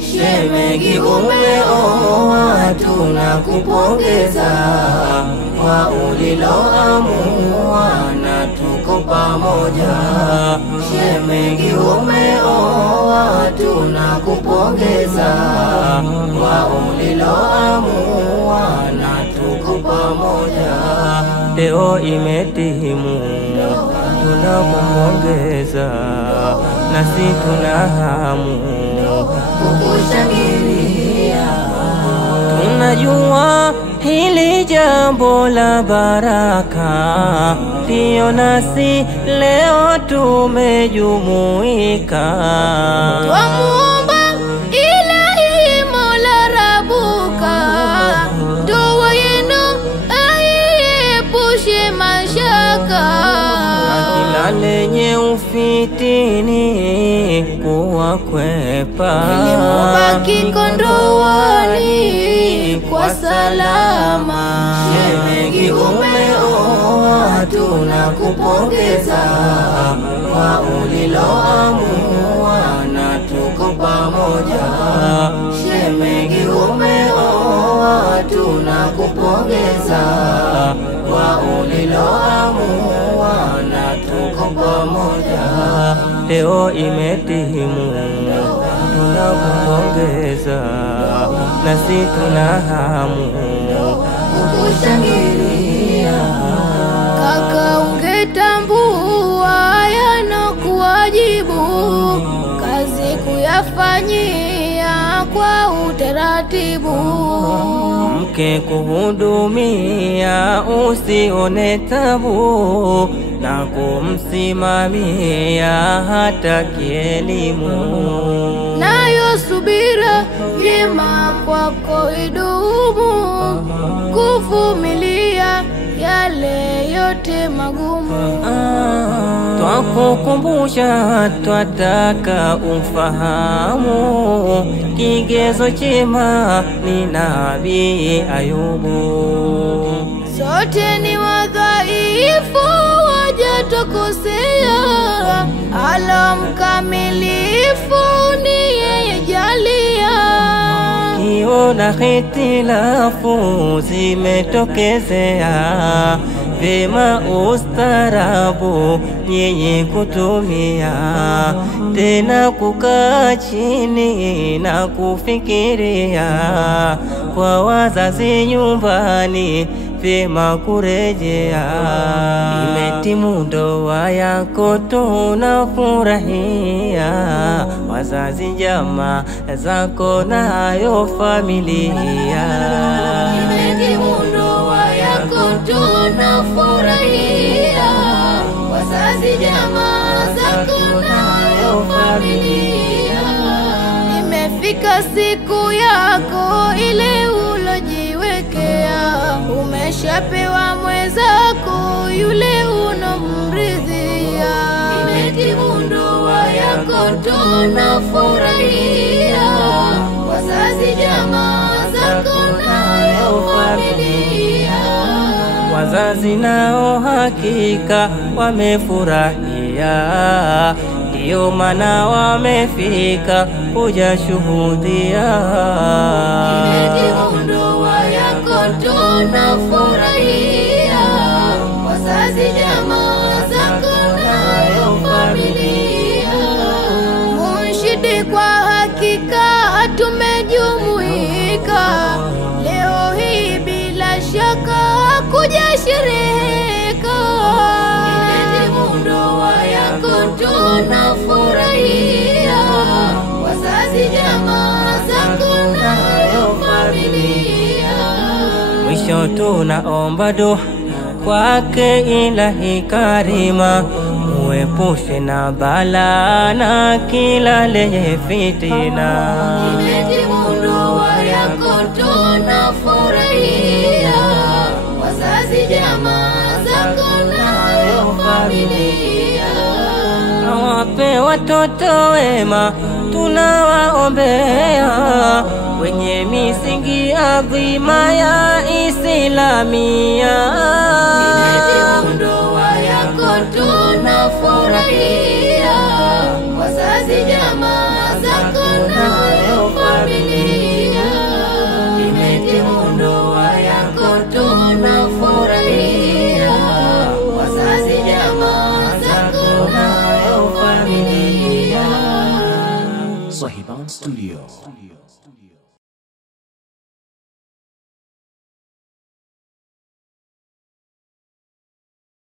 Shemegi umeoa tunakupongeza kwa uliloamua na tuko pamoja. Shemegi umeoa tunakupongeza kwa uliloamua na tuko pamoja. Leo imetimu tunakupongeza nasi tuna hamu kukushangilia. Tunajua hili jambo la baraka, pia nasi leo tumejumuika. Twamuomba Ilahi Mola Rabuka, dua yenu aiepushe mashaka. Kila lenye ufitini kuwakwepa, ili mubaki ndoani kwa salama. Shemegi umeoa tunakupongeza kwa uliloamua na tuko pamoja. Shemegi umeoa tunakupongeza kwa uliloamua na tuko pamoja. Leo imetimu tunakupongeza nasi tuna hamu kukushangilia. Kaka, ungetambua yanokuwajibu, kazi kuyafanyia kwa utaratibu. Mke kuhudumia usione tabu, na kumsimamia hata kielimu. Nayo subira vyema kwako idumu, kuvumilia yale yote magumu. Twakukumbusha twataka ufahamu, kigezo chema ni Nabii Ayubu. Sote ni wadhaifu, wajatokosea, ala mkamilifu ni yeye jalia. Kiona hitilafu zimetokezea, vema ustarabu nyinyi kutumia, tena kukaa chini na kufikiria, kwa wazazi nyumbani vyema kurejea. Imetimu ndoa yako tunafurahia, wazazi jamaa zako nayo familia. Imetimu ndoa yako tunafurahia, wazazi jamaa zako nayo familia. Imefika siku yako ile ulojiwekea, umeshapewa mwenzako yule unomridhia. Imetimu ndoa yako tunafurahia, wazazi jamaa zako nayo familia. Wazazi nao hakika wamefurahia, ndio maana wamefika kuja shuhudia. Imetimu ndoa yako tunafurahia, wazazi jamaa zako nayo familia. Munshidi, kwa hakika tumejumuika leo hii bila shaka kuja shereheka. Imetimu ndoa yako tunafurahia, wazazi jamaa zako nayo familia. Mwisho tunaomba dua kwake Ilahi Karima, muepushe na bala na kila lenye fitina. Imetimu ndoa yako tunafurahia, wazazi jamaa zako nayo familia. awape watoto wema tunawaombea, wenye misingi adhima ya Islamia. Imetimu ndoa yako tunafurahia, wazazi jamaa zako nayo familia. Imetimu ndoa yako tunafurahia, wazazi jamaa zako nayo familia. Sahiban Studio.